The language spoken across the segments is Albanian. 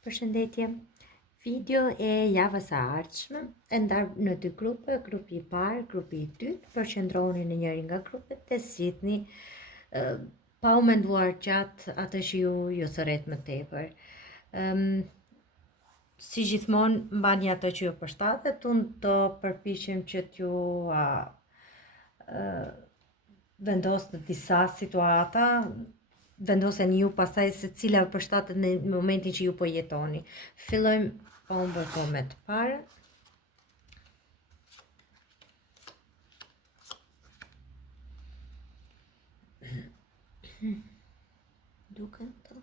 Përshëndetje. Video e javës së ardhshme e ndar në dy grupe, grupi I parë, grupi I dytë, përqendroni në njërin nga grupet dhe zgjidhni pa u menduar gjatë atë që ju thërret më tepër. Si gjithmonë mbani atë që ju përshtatet, unë do përpiqem që t'ju vendos në disa situata, vendoseni ju pastaj se cila përshtatet në momentin që ju po jetoni. Fillojmë pa u bërë koment parë. Duken të?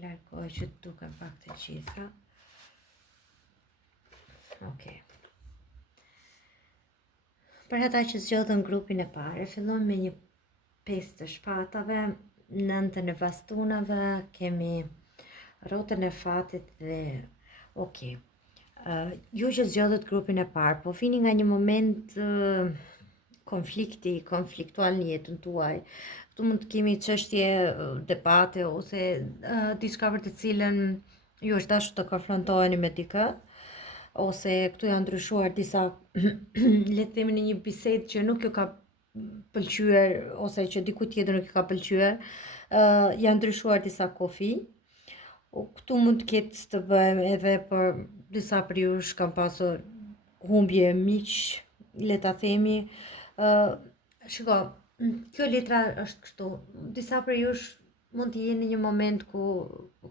Largoj që të duken pak të gjitha. Okej. Për ata që zgjodhën grupin e parë, fillojmë me një 5 të shpatave, 9 e bastunave, kemi rrotën e fatit dhe okej. Ju që zgjodhët grupin e parë, po vini nga një moment konfliktual në jetën tuaj. Këtu mund të kemi çështje debate ose diçka për të cilën ju është dashur të konfrontoheni me dikë, ose këtu janë ndryshuar disa le të themi në një bisedë që nuk ju ka pëlqyer ose që dikujt tjetër nuk ju ka pëlqyer, janë ndryshuar disa kufi. Këtu mund të ketë të bëjmë edhe për disa për jush kanë pasur humbje miq, le ta themi. Shiko, kjo letra është kështu. Disa për jush mund të jeni në një moment ku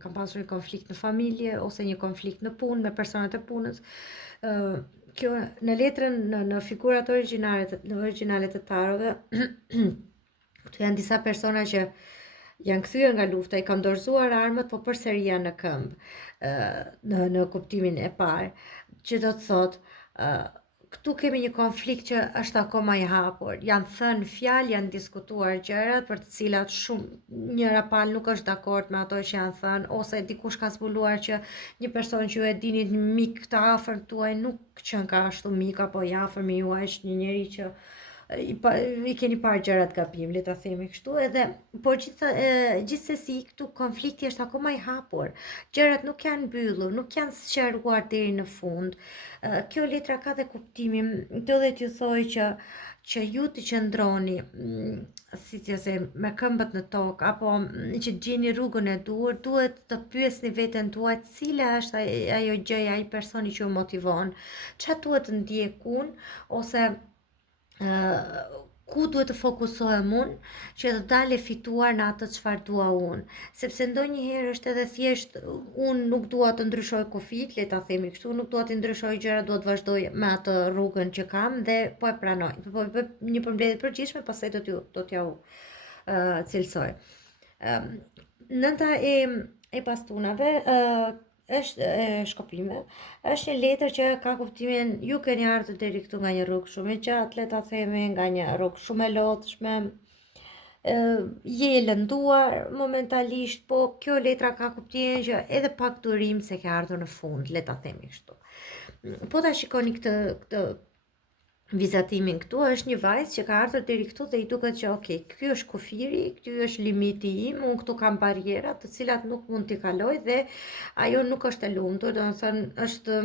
kanë pasur një konflikt në familje ose një konflikt në punë me personat e punës. Kjo në letrën në figurat origjinale të tarove, këtu janë disa persona që janë kthyer nga lufta, I kanë dorëzuar armët, po përsëri janë në këmbë, në kuptimin e parë, që do të thotë këtu kemi një konflikt që është akoma I hapur. Janë thënë fjalë, janë diskutuar gjërat për të cilat shumë njëra palë nuk është dakord me ato që janë thënë, ose dikush ka zbuluar që një person që ju e dini një mik të afërt tuaj nuk qenë ka ashtu mik apo I afër me juaj, është një njeri që I keni parë gjërat gabim, le ta themi kështu, edhe por gjithsesi këtu konflikti është akoma I hapur. Gjërat nuk janë mbyllur, nuk janë sqaruar deri në fund. Kjo letra ka dhe kuptimin, do dhe t'ju thoj që ju të qëndroni si që me këmbët në tokë, apo që gjeni rrugën e dur, duhet të pyesni veten tuaj cila është ajo gjëja, ai personi që ju motivon, çfarë duhet të ndjek unë, ose ku duhet të fokusohem unë që të dalë fituar në atë çfarë dua unë, sepse ndonjëherë është edhe thjesht unë nuk dua të ndryshoj kufit, le ta themi kështu, nuk dua të ndryshoj gjëra, dua të vazhdoj me atë rrugën që kam dhe po e pranoj. Po bëj një përmbledhje të përgjithshme, pastaj do t'ja cilësoj. Nënta e bastunave është shkopime, është një letër që ka kuptimin ju keni ardhur deri këtu nga një rrugë shumë e gjatë, le ta themi, nga një rrugë shumë e lodhshme. Je e lënduar momentalisht, po kjo letra ka kuptimin që edhe pak durim se ke ardhur në fund, le ta themi kështu. Po ta shikoni këtë vizatimin këtu, është një vajzë që ka ardhur deri këtu dhe I duket që okay, ky është kufiri, ky është limiti im, unë këtu kam barriera të cilat nuk mund t'i kaloj dhe ajo nuk është e lumtur, domethënë është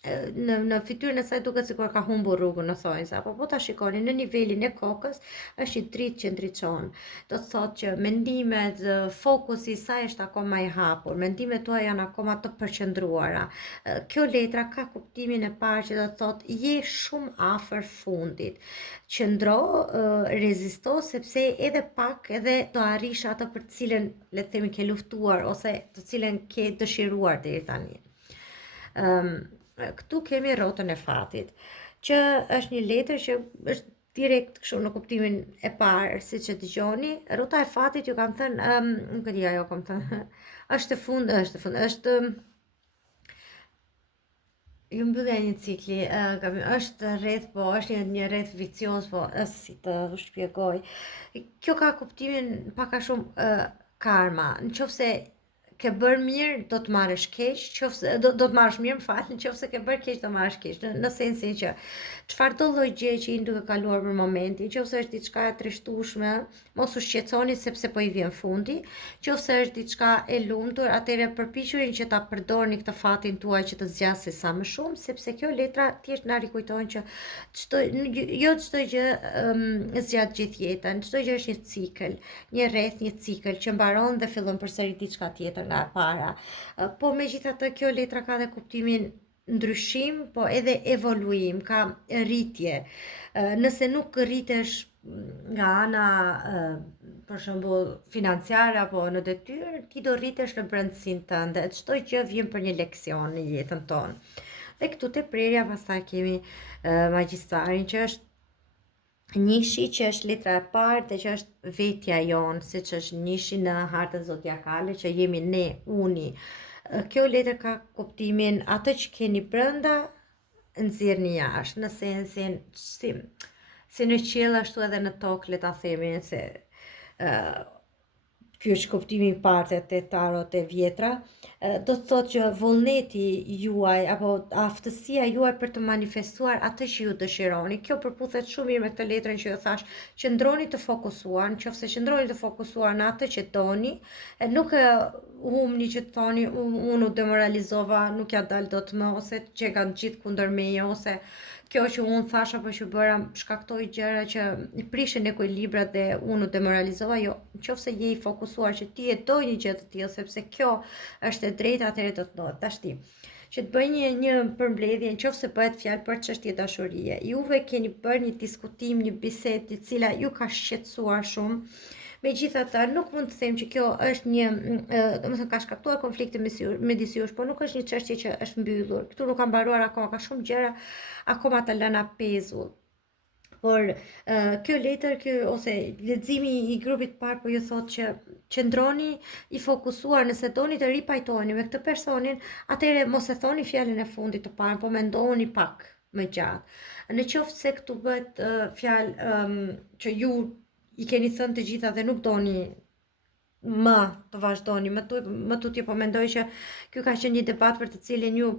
në fytyrën e saj duket sikur ka humbur rrugën në thonjza, apo po ta shikoni në nivelin e kokës është një dritë që ndriçon. Do të thotë që mendimet, fokusi I saj është akoma I hapur, mendimet tuaja janë akoma të përqendruara. Kjo letra ka kuptimin e parë që do të thotë je shumë afër fundit. Qëndro, rezisto sepse edhe pak edhe do arrish atë për të cilën le të themi ke luftuar ose të cilën ke dëshiruar deri tani. Këtu kemi rrotën e fatit, që është një letër që është direkt kështu në kuptimin e parë, siç e dëgjoni. Rrota e fatit ju kam thënë, nuk e di ajo kam thënë, është e fund, është ju mbyllja një cikli, është rreth, po është një rreth vicioz, po si të shpjegoj. Kjo ka kuptimin pak a shumë karma, nëse ke bërë mirë, do të marrësh keq, do të marrësh mirë, më fal, nëse ke bërë keq, do marrësh keq. Në sensin që çfarë do lloj gjë që jeni duke kaluar për momentin, nëse është diçka e trishtueshme, mos u shqetësoni sepse po i vjen fundi. Nëse është diçka e lumtur, atëherë përpiquni që ta përdorni këtë fatin tuaj që të zgjasë sa më shumë, sepse kjo letra thjesht na rikujton që jo çdo gjë zgjat gjithë jetën, çdo gjë është një cikël, një rreth, një cikël që mbaron dhe fillon përsëri diçka tjetër nga e para. Po megjithatë kjo letra ka dhe kuptimin ndryshim, po edhe evoluim, ka rritje. Nëse nuk rritesh nga ana për shembull financiare apo në detyrë, ti do rritesh në brendësinë tënde. Çdo gjë vjen për një leksion në jetën tonë. Dhe këtu te prerja pastaj kemi magjistarin që është Nishi që është letra e parë dhe që është vetja jonë, siç është nishi në hartën zodiakale që jemi ne, uni. Kjo letër ka kuptimin atë që keni brenda nxjerrni jashtë, në sensin si në qiell ashtu edhe në tokë, le ta themi se ky është kuptimi i parë te tarot e vjetra. Do të thotë që vullneti juaj apo aftësia juaj për të manifestuar atë që ju dëshironi. Kjo përputhet shumë mirë me këtë letrën që ju thash, qëndroni të fokusuar, nëse qëndroni të fokusuar në atë që doni, nuk humni që të thoni unë u demoralizova, nuk ja dal dot më, ose që kanë gjithë kundër meje, ose kjo që unë thash apo që bëra shkaktoi gjëra që i prishin ekuilibrat dhe unë u demoralizova. Jo, nëse je i fokusuar që ti e do një gjë të tillë, sepse kjo është e drejtë, atëherë do të ndodhet. Tashti që të bëj një përmbledhje nëse bëhet fjalë për çështje dashurie. Juve keni bërë një diskutim, një bisedë e cila ju ka shqetësuar shumë. Megjithatë, nuk mund të them që kjo është një, domethënë ka shkaktuar konflikte midis jush, por nuk është një çështje që është mbyllur. Këtu nuk ka mbaruar akoma, ka shumë gjëra akoma të lëna pezull. Por kjo letër, ose leximi i grupit parë po ju thotë që qëndroni i fokusuar, nëse doni të ripajtoheni me këtë personin, atëherë mos e thoni fjalën e fundit të parë, po mendoni pak më gjatë. Në qoftë se këtu bëhet fjalë që ju i keni thënë të gjitha dhe nuk doni më të vazhdoni, më tutje po mendoj që ky ka qenë një debat për të cilin ju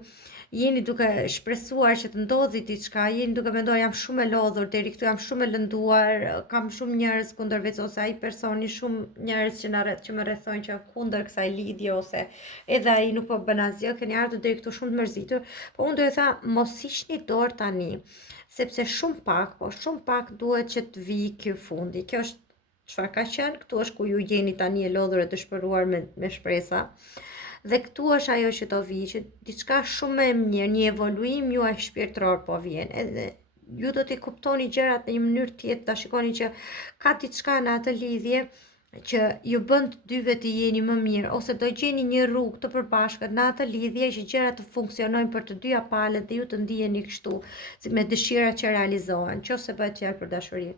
jeni duke shpresuar që të ndodhi diçka, jeni duke menduar jam shumë e lodhur, deri këtu jam shumë e lënduar, kam shumë njerëz kundër vetes, ose ai personi shumë njerëz që më rrethojnë që kundër kësaj lidhje, ose edhe ai nuk po bën asgjë, keni ardhur deri këtu shumë të mërzitur, po unë do të tha mos hiqni dorë tani, sepse shumë pak duhet që të vijë ky fundi. Kjo është çfarë ka qenë, këtu është ku ju jeni tani e lodhur e dëshpëruar me shpresa. Dhe këtu është ajo që do vijë, që diçka shumë e mirë, një evoluim juaj shpirtëror po vjen. Edhe ju do t'i kuptoni gjërat në një mënyrë tjetër, ta shikoni që ka diçka në atë lidhje që ju bën të dyve të jeni më mirë, ose do gjeni një rrugë të përbashkët në atë lidhje që gjërat të funksionojnë për të dyja palët dhe ju të ndiheni kështu me dëshirat që realizohen, nëse bëhet fjalë për dashuri.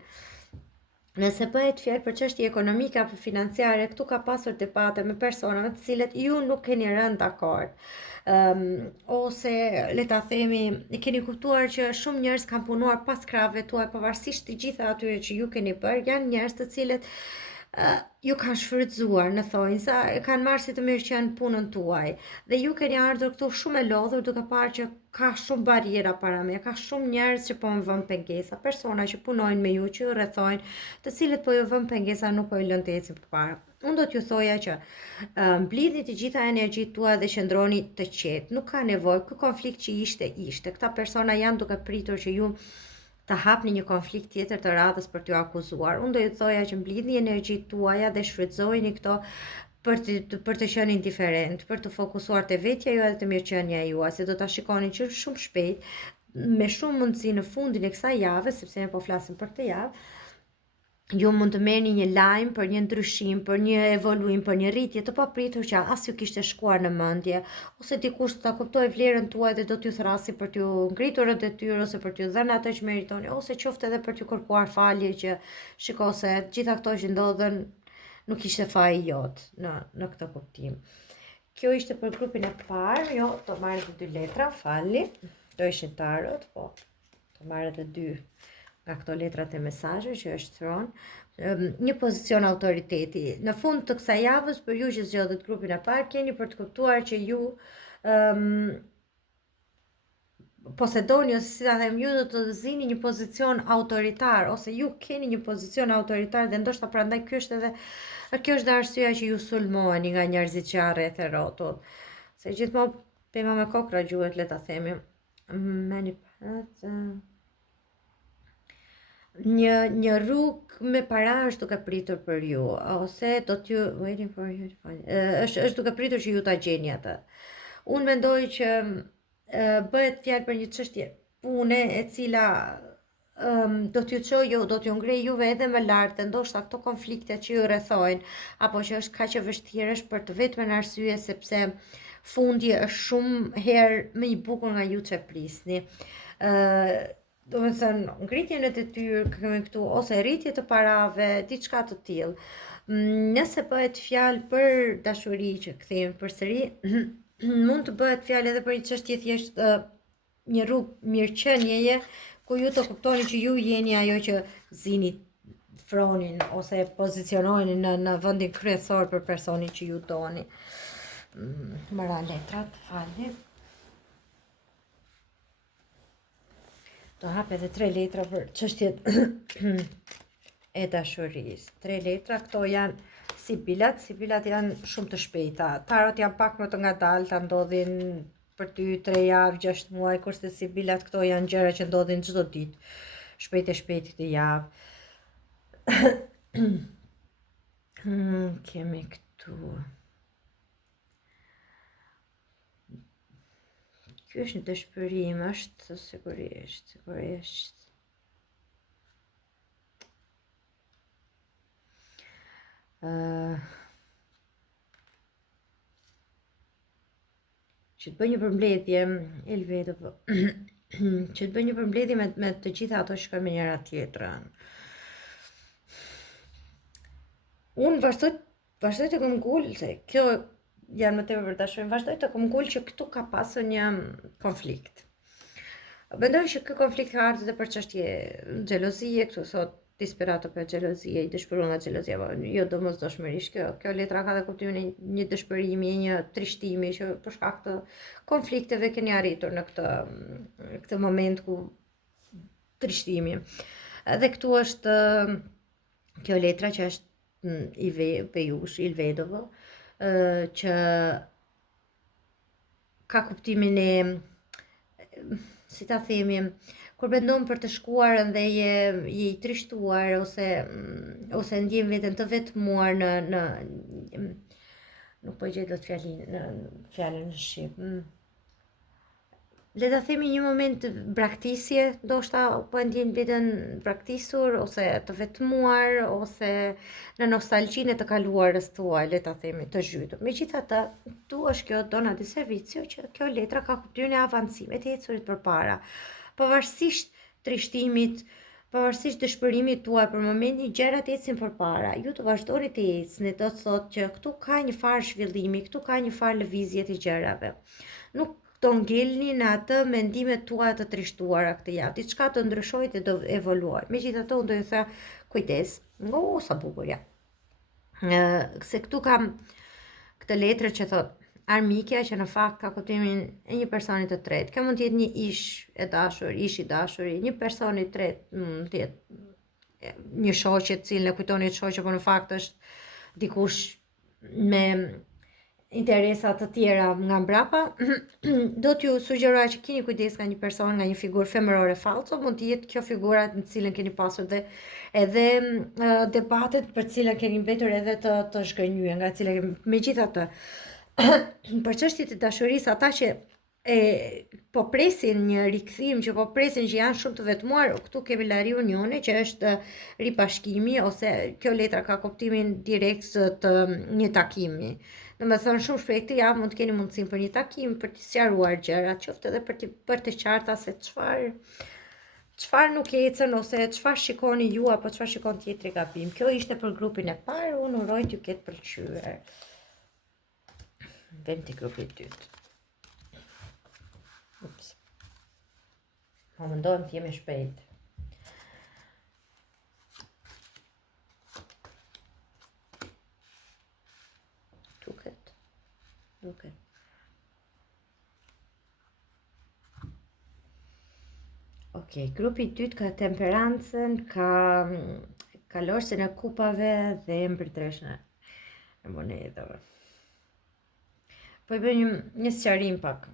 Nëse bëhet fjalë për çështje ekonomike apo financiare, këtu ka pasur debate me persona me të cilët ju nuk keni rënë dakord. Ose le ta themi, keni kuptuar që shumë njerëz kanë punuar pas krahëve tuaj, pavarësisht të gjitha atyre që ju keni bërë, janë njerëz të cilët ju kanë shfrytzuar në thonjza, kanë marrë si të mirëqen punën tuaj, dhe ju keni ardhur këtu shumë e lodhur duke parë që ka shumë bariera para me, ka shumë njerëz që po më vën pengesa, persona që punojnë me ju, që ju rrethojnë, të cilët po ju vën pengesa, nuk po ju lënë të ecin përpara. Unë do t'ju thoja që mblidhni të gjitha energjitë tuaja dhe qëndroni të qetë, nuk ka nevojë, ky konflikt që ishte, këta persona janë duke pritur që ju të hapni një konflikt tjetër të radhës për t'ju akuzuar. Unë do ju thoja që mblidhni energjitë tuaja dhe shfrytëzojini këto për të qenë indiferent, për të fokusuar te vetja juaj dhe te mirëqenia juaj, se do ta shikoni që shumë shpejt, me shumë mundësi në fundin e kësaj jave, sepse ne po flasim për këtë javë, ju mund të merrni një lajm për një ndryshim, për një evoluim, për një rritje të papritur që as ju kishte shkuar në mendje, ose dikush ta kuptoi vlerën tuaj dhe do t'ju thrasi për t'ju ngritur në detyrë, ose për t'ju dhënë atë që meritoni, ose qoftë edhe për t'ju kërkuar falje që shikose gjitha këto që ndodhen nuk ishte faji jot në këtë kuptim. Kjo ishte për grupin e parë, jo, do marrë të dy letra, falni, do ishin tarot, po, do marrë të dy nga këto letrat e mesazhe që është thronë, një pozicion autoriteti. Në fund të kësaj javës, për ju që zgjodhët grupin e parë, keni për të kuptuar që ju posedoni, ose si ta them, ju do të zini një pozicion autoritar, ose ju keni një pozicion autoritar dhe ndoshta prandaj kjo është arsyeja që ju sulmoheni nga njerëzit që janë rreth e rrotull. Se gjithmonë pema me kokra gjuhet, le ta themi. Një rrugë me para është duke pritur për ju, ose do t'ju waiting for you to find. Është duke pritur që ju ta gjeni atë. Unë mendoj që bëhet fjalë për një çështje pune e cila do t'ju çojë, do t'ju ngrej juve edhe më lart, ndoshta këto konflikte që ju rrethojnë, apo që është kaq e vështirë është për të vetmen arsye sepse fundi është shumë herë më i bukur nga ju që prisni. Do me thënë, ngritjen e detyrë kemi këtu, ose rritje të parave, diçka të tillë. Nëse bëhet fjalë për dashuri që kthehemi përsëri, mund të bëhet fjalë edhe për një çështje thjesht një rrugë mirëqenieje, ku ju të kuptoni që ju jeni ajo që zini fronin ose pozicionojeni në vendin kryesor për personin që ju doni. Mëra letrat, falni. Do hap edhe 3 letra për çështjet e dashurisë. 3 letra, këto janë sibilat janë shumë të shpejta. Tarot janë pak më të ngadalta, ndodhin për 2-3 javë, 6 muaj, kurse sibilat këto janë gjëra që ndodhin çdo ditë. Shpejt këtë javë. Kemi këtu. Ky është një dëshpërim, është sigurisht. Që të bëj një përmbledhje, Elvedova, që të bëj një përmbledhje me të gjitha ato shkojnë me njëra tjetrën. Unë vazhdoj të këmgull, se kjo janë më tepër për dashurin, vazhdoj të këmgull që këtu ka pasur një konflikt. Mendoj që ky konflikt ka ardhur edhe për çështje xhelozie, këtu thot disperato për xhelozie, i dëshpëruar nga xhelozia, jo domosdoshmërisht. Kjo letra ka dhe kuptimin e një dëshpërimi, një trishtimi që për shkak të konflikteve keni arritur në këtë moment ku trishtimi. Edhe këtu është kjo letra që është i vejush, il vedovo, që ka kuptimin e, si ta themi, kur mendon për të shkuar dhe je i trishtuar ose ndjen veten të vetmuar në nuk po gjej dot fjalën në shqip. Le ta themi një moment braktisje, ndoshta po ndjen veten braktisur ose të vetmuar ose në nostalgjinë të kaluarës tuaj, le ta themi, të zhytur. Megjithatë, tu është kjo dona di servizio që kjo letra ka kuptimin e avancimit, të ecurit përpara. Pavarësisht trishtimit, pavarësisht dëshpërimit tuaj për momentin, gjërat ecin përpara. Ju të vazhdoni të ecni, do të thotë që këtu ka një farë zhvillimi, këtu ka një farë lëvizje të gjërave. Nuk do ngelni në atë mendimet tuaja të trishtuara këtë javë, diçka të ndryshoj dhe do evoluoj. Megjithatë, unë do ju them kujdes, sa bukur ja. Se këtu kam këtë letër që thot armikja, që në fakt ka kuptimin e një personi të tretë. Kjo mund të jetë një ish i dashur, një person i tretë, mund të jetë një shoqe të cilën e kujtoni të shoqe, por në fakt është dikush me interesa të tjera nga mbrapa. Do t'ju sugjeroj që keni kujdes nga një person, nga një figurë femërore falso, mund të jetë kjo figura në cilën keni pasur dhe edhe debatet për cilën keni mbetur edhe të shkënjyer, nga cila megjithatë për çështjet e dashurisë, ata që po presin një rikthim, që po presin që janë shumë të vetmuar, këtu kemi la riunione, që është ribashkimi, ose kjo letra ka kuptimin direkt të një takimi. Në me thënë shumë shpejt të javë mund të keni mundësim për një takim, për të sqaruar gjërat, qoftë edhe për të qarta se çfarë nuk ecën, ose çfarë shikoni ju apo çfarë shikon tjetri gabim. Kjo ishte për grupin e parë, unë uroj t'ju ketë pëlqyer. Vem të grupi i dytë. Ups. Po mendojmë të jemi shpejt. Okay. Ok, grupi i dytë ka temperancën, ka kalorësin e kupave dhe mbretëreshën e monedhave. Po i bëj një sqarim pak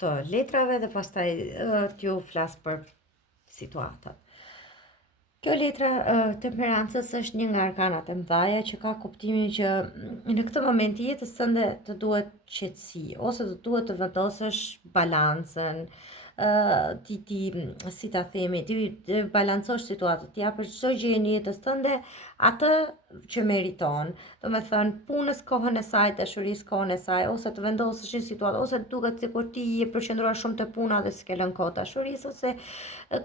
të letrave dhe pastaj t'ju flas për situatat. Kjo letra temperancës është një nga arkanat e mëdhaja që ka kuptimin që në këtë moment i jetës tënde të duhet qetësi ose të duhet të vendosësh balancën, si ta themi, ti balancosh situatën, ti japësh çdo gjë në jetës tënde atë që meriton. Do me thënë, punës kohën e saj, dashurisë kohën e saj, ose të vendosësh një situatë, ose të duket sikur ti je përqendruar shumë te puna dhe s'ke lënë kohë dashurisë, ose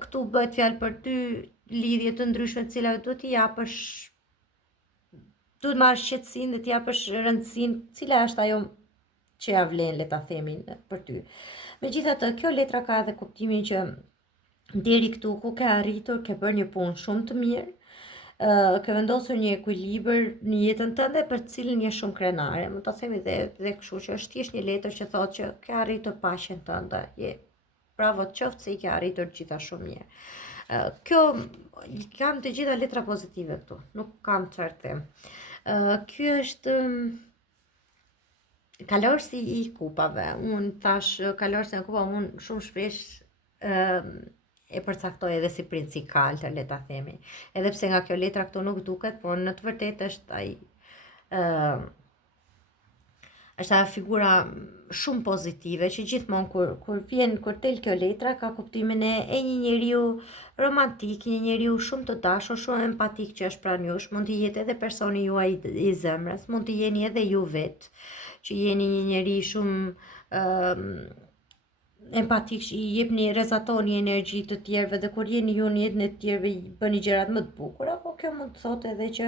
këtu bëhet fjalë për dy lidhje të ndryshme të cilave duhet t'i japësh, duhet marrësh qetësinë dhe t'i japësh rëndësinë, cila është ajo që ja vlen, le ta themi, për ty. Megjithatë, kjo letra ka edhe kuptimin që deri këtu ku ke arritur, ke bërë një punë shumë të mirë, ke vendosur një ekuilibër në jetën tënde për të cilën je shumë krenare. Mund ta themi dhe kështu që është thjesht një letër që thotë që ke arritur paqen tënde. Bravo të qoftë se i ke arritur gjitha shumë mirë. Kjo kam të gjitha letra pozitive këtu, nuk kam çfarë të them. Ky është kalorësi i kupave. Unë thash kalorësin e kupave, unë shumë shpesh e përcaktoj edhe si princi kaltër, le ta themi. Edhe pse nga kjo letra këtu nuk duket, por në të vërtetë është ai është ajo figura shumë pozitive që gjithmonë kur tel kjo letra ka kuptimin e një njeriu romantik, një njeriu shumë të dashur, shumë empatik që është pranë jush, mund të jetë edhe personi juaj i zemrës, mund të jeni edhe ju vetë, që jeni një njeri shumë empatik, që i jepni, rrezatoni energji të tjerëve dhe kur jeni ju në jetën e tjerëve bëni gjërat më të bukura, po kjo mund të thotë edhe që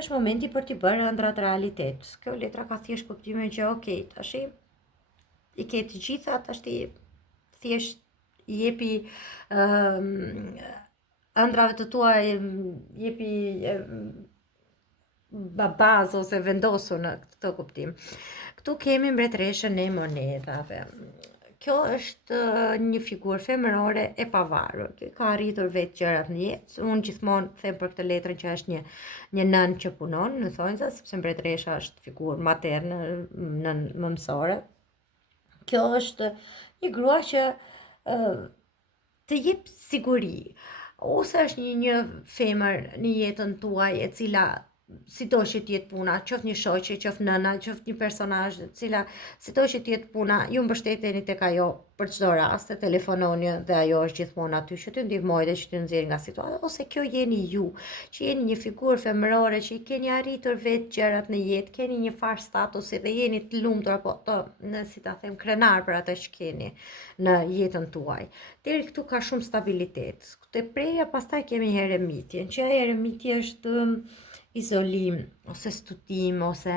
është momenti për t'i bërë ëndrat realitet. Kjo letra ka thjesht kuptimin që okay, tash i ke të gjitha, tash ti thjesht i jepi ëndrave të tua, jepi bazë ose vendosur në këtë kuptim. Këtu kemi mbretëreshën e monedhave. Kjo është një figurë femërore e pavarur, ka arritur vetë gjërat në jetë. Unë gjithmonë them për këtë letrën që është një nën që punon në thonjza, sepse mbretëresha është figurë materne, nën mëmësore. Kjo është një grua që të jep siguri, ose është një femër në jetën tuaj e cila sido që t'jetë puna, qoftë një shoqe, qoftë nëna, qoftë një personazh, cila sido që t'jetë puna, ju mbështeteni tek ajo për çdo rast, telefononi dhe ajo është gjithmonë aty që t'ju ndihmojë dhe që t'ju nxjerrë nga situata, ose kjo jeni ju, që jeni një figurë femërore që i keni arritur vetë gjërat në jetë, keni një farë statusi dhe jeni të lumtur apo si ta them, krenar për atë që keni në jetën tuaj. Deri këtu ka shumë stabilitet. Te preja pastaj kemi eremitin, që eremiti është izolim, ose studim, ose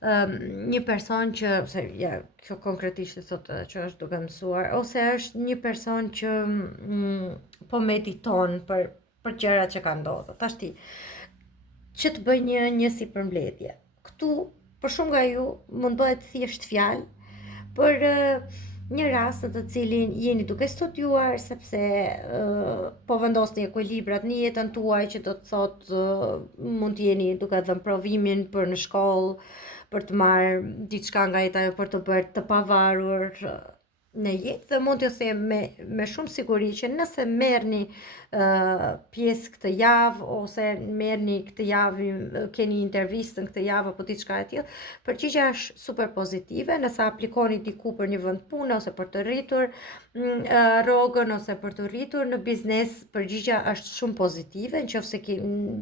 një person që, kjo konkretisht e thotë që është duke mësuar, ose është një person që po mediton për gjërat që ka ndodhur. Tash ti, që të bëj një si përmbledhje. Këtu, për shumë nga ju, mund bëhet thjesht fjalë për një rast në të cilin jeni duke studiuar, sepse po vendosni ekuilibrat në jetën tuaj, që do të thotë mund të jeni duke dhënë provimin për në shkollë, për të marrë diçka nga jeta, për të bërë të pavarur në jetë, dhe mund t'ju them me shumë siguri që nëse merrni pjesë këtë javë, ose merrni këtë javë, keni intervistën këtë javë apo diçka e tillë, përgjigjja është super pozitive. Nëse aplikoni diku për një vend pune, ose për të rritur rrogën, ose për të rritur në biznes, përgjigjja është shumë pozitive. Nëse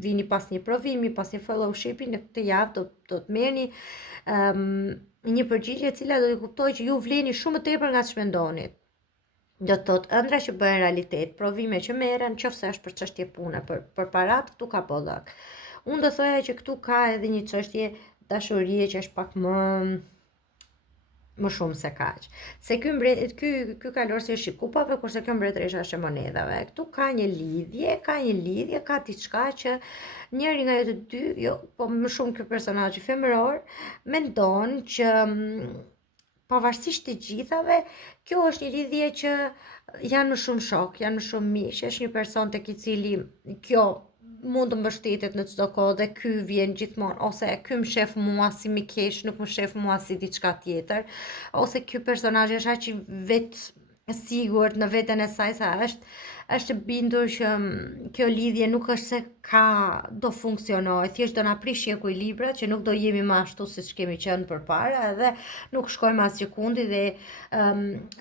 vini pas një provimi, pas një fellowshipi, në këtë javë do të merrni një përgjigje e cila do të kuptojë që ju vleni shumë më tepër nga ç'është mendoni. Do të thotë ëndra që bëhen realitet, provime që merren, nëse është për çështje pune, për parat, këtu ka bollak. Unë do thoya që këtu ka edhe një çështje dashurie që është pak më më shumë se kaq. Se ky kalor si është i kupave, kurse kjo mbretëresha është e monedhave. Këtu ka një lidhje, ka diçka që njëri nga të dy, jo, po më shumë ky personazh femëror, mendon që pavarësisht të gjithave, kjo është një lidhje që janë më shumë shok, janë më shumë miq, është një person tek i cili kjo mund të mbështetet në çdo kohë dhe ky vjen gjithmonë, ose ky më shef mua si mi keq, nuk më shef mua si diçka tjetër, ose ky personazh është aq i sigurt në veten e saj sa është bindur që kjo lidhje nuk është se do funksionoj, thjesht do na prish ekuilibrat që nuk do jemi më ashtu siç kemi qenë përpara, edhe nuk shkojmë asgjë kundi dhe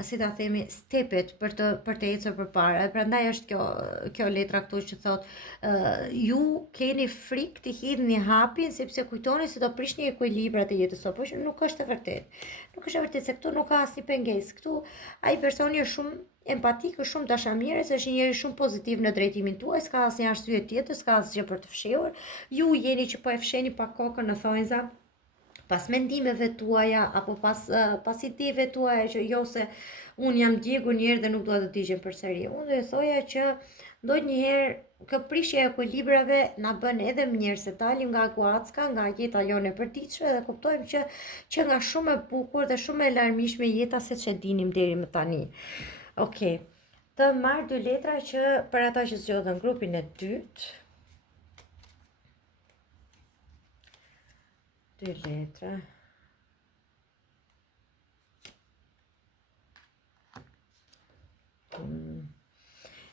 si ta themi stepet për të ecur përpara. Prandaj është kjo letra këtu që thot ju keni frikë të hidhni hapin sepse kujtoni se do prishni ekuilibrat e jetës së por që nuk është e vërtetë. Nuk është e vërtetë se këtu nuk ka asnjë pengesë. Këtu ai personi është shumë empatik, është shumë dashamirës, është një njeri shumë pozitiv në drejtimin tuaj, s'ka asnjë arsye tjetër, s'ka asgjë për të fshehur. Ju jeni që po e fsheni pa kokën në thonjza, pas mendimeve tuaja apo pas ideve tuaja që jo se unë jam djegur një herë dhe nuk dua të digjem përsëri. Unë do të thoja që ndonjëherë kjo prishje e ekuilibrave na bën edhe mirë se dalim nga guacka, nga jeta jonë e përditshme dhe kuptojmë që nga shumë e bukur dhe shumë e larmishme jeta se që dinim deri më tani. Okej, të marrë 2 letra që për ata që zgjodhen grupin e dytë. 2 letra.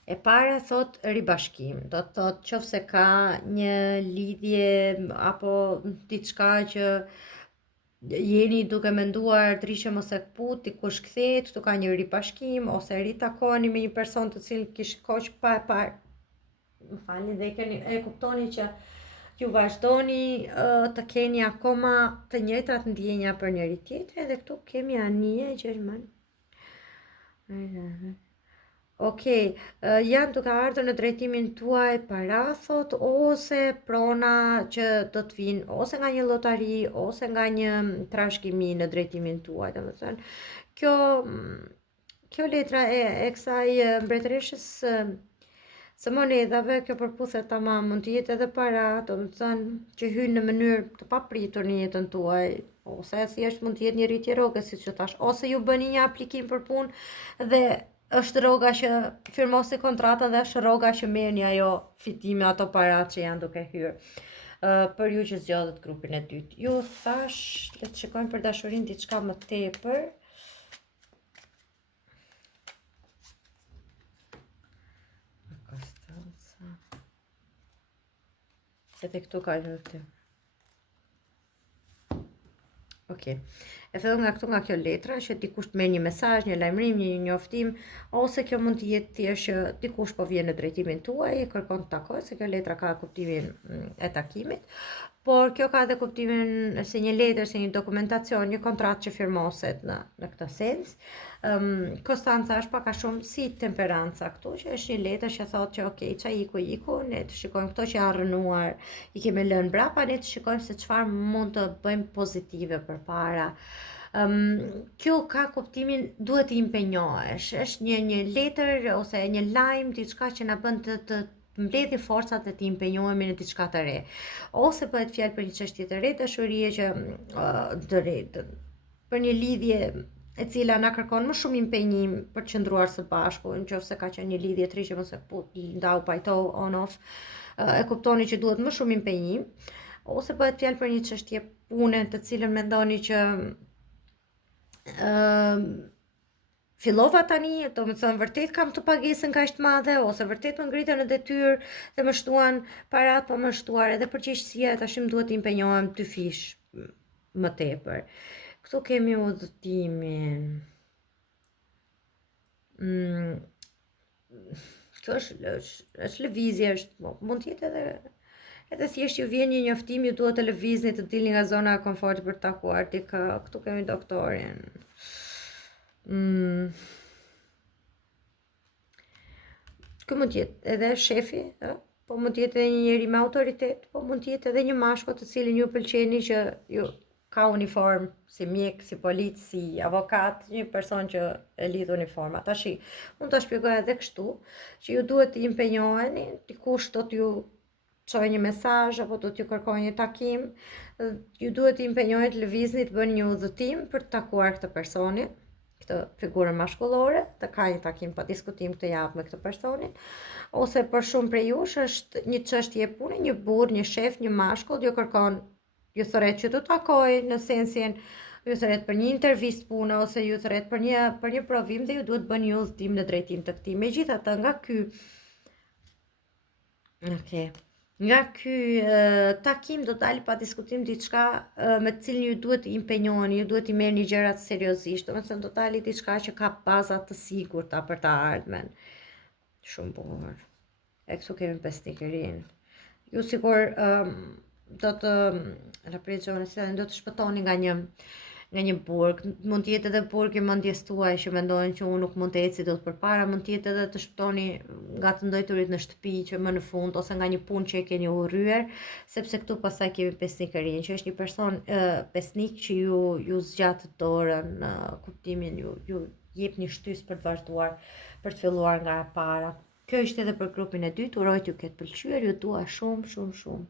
E para thot ribashkim, do të thot qofse ka një lidhje apo diçka që jeni duke menduar të rishëm ose këput, dikush kthehet, këtu ka një ribashkim ose ritakoni me një person të cilin kish koq pa më falni dhe e kuptoni që ju vazhdoni të keni akoma të njëjtat ndjenja për njëri tjetrin dhe këtu kemi anije gjerman. Okej, janë duke ardhur në drejtimin tuaj parathot ose prona që do të vinë ose nga një lotari ose nga një trashëgimi në drejtimin tuaj, domethënë kjo letra e kësaj mbretëreshës së monedhave, kjo përputhet tamam, mund të jetë edhe para, domethënë që hyn në mënyrë të papritur në jetën tuaj, ose thjesht mund të jetë një rritje rroge, siç u thash, ose ju bëni një aplikim për punë dhe është rroga që firmosni kontratën dhe është rroga që merrni ajo fitime, ato parat që janë duke hyrë. Për ju që zgjodhet grupin e dytë. Ju thash, le të shikojmë për dashurinë diçka më tepër. Edhe këtu ka një të. Okej. E fillon nga këtu nga kjo letra që dikush të merr një mesazh, një lajmërim, një njoftim, ose kjo mund të jetë thjesht që dikush po vjen në drejtimin tuaj, kërkon të takojë, se kjo letra ka kuptimin e takimit, por kjo ka edhe kuptimin se një letër, se një dokumentacion, një kontratë që firmoset në këtë sens. Konstanca është pak a shumë si temperanca këtu, që është një letër që thotë që okej, ç'a iku, ne të shikojmë këto që janë rënuar, i kemi lënë brapa, ne të shikojmë se çfarë mund të bëjmë pozitive përpara. Kjo ka kuptimin duhet të impenjohesh, është një letër ose një lajm, diçka që na bën të mbledhi forcat dhe të impenjohemi në diçka të re. Ose bëhet fjalë për një çështje të re dashurie që për një lidhje e cila na kërkon më shumë impenjim për të qëndruar së bashku, nëse ka qenë një lidhje të rishëm ose ndau pajtou on off, e kuptoni që duhet më shumë impenjim, ose bëhet fjalë për një çështje pune të cilën mendoni që fillova tani, do të thënë vërtet kam të pagesën kaq të madhe ose vërtet më ngritën në detyrë dhe më shtuan parat, po më shtuar edhe përgjegjësia, tashim duhet të impenjohem 2 fish më tepër. Këtu kemi udhëtimin. Kjo është lëvizje, mund të jetë edhe thjesht ju vjen një njoftim, ju duhet të lëvizni të dilni nga zona e komfortit për të takuar dikë. Këtu kemi doktorin. Kjo mund të jetë edhe shefi, po mund të jetë edhe një njeri me autoritet, po mund të jetë edhe një mashkull të cilin ju pëlqeni që ju ka uniform, si mjek, si polic, si avokat, një person që e lidh uniforma. Tashi, unë të shpjegoj edhe kështu, që ju duhet të impenjoheni, dikush do t'ju çoj një mesazh apo do t'ju kërkoj një takim, ju duhet të impenjoheni të lëvizni të bëni një udhëtim për të takuar këtë personin, këtë figurën mashkullore, të ka një takim pa diskutim këtë javë me këtë personin, ose për shumë prej jush është një çështje pune, një burr, një shef, një mashkull ju kërkon, ju thret që të takoj në sensin, ju thret për një intervistë pune ose ju thret për një provim dhe ju duhet bëni një udhëtim në drejtim të këtij. Megjithatë, nga ky takim do dalë pa diskutim diçka me të cilin ju duhet të impenjoheni, ju duhet të merrni gjërat seriozisht. Domethënë do dalë diçka që ka baza të sigurta për të ardhmen. Shumë bukur. E këtu kemi besnikërinë. Ju sigur do të reprezentoni se do të shpëtoni nga një burg. Mund të jetë edhe burg i mendjes tuaj që mendojnë që unë nuk mund të eci dot përpara, mund të jetë edhe të shpëtoni nga të ndojturit në shtëpi që më në fund ose nga një punë që e keni urryer, sepse këtu pastaj kemi besnikërinë, që është një person besnik që ju zgjat dorën në kuptimin ju jep një shtysë për të vazhduar, për të filluar nga e para. Kjo ishte edhe për grupin e dytë, uroj t'ju ketë pëlqyer, ju dua shumë, shumë, shumë.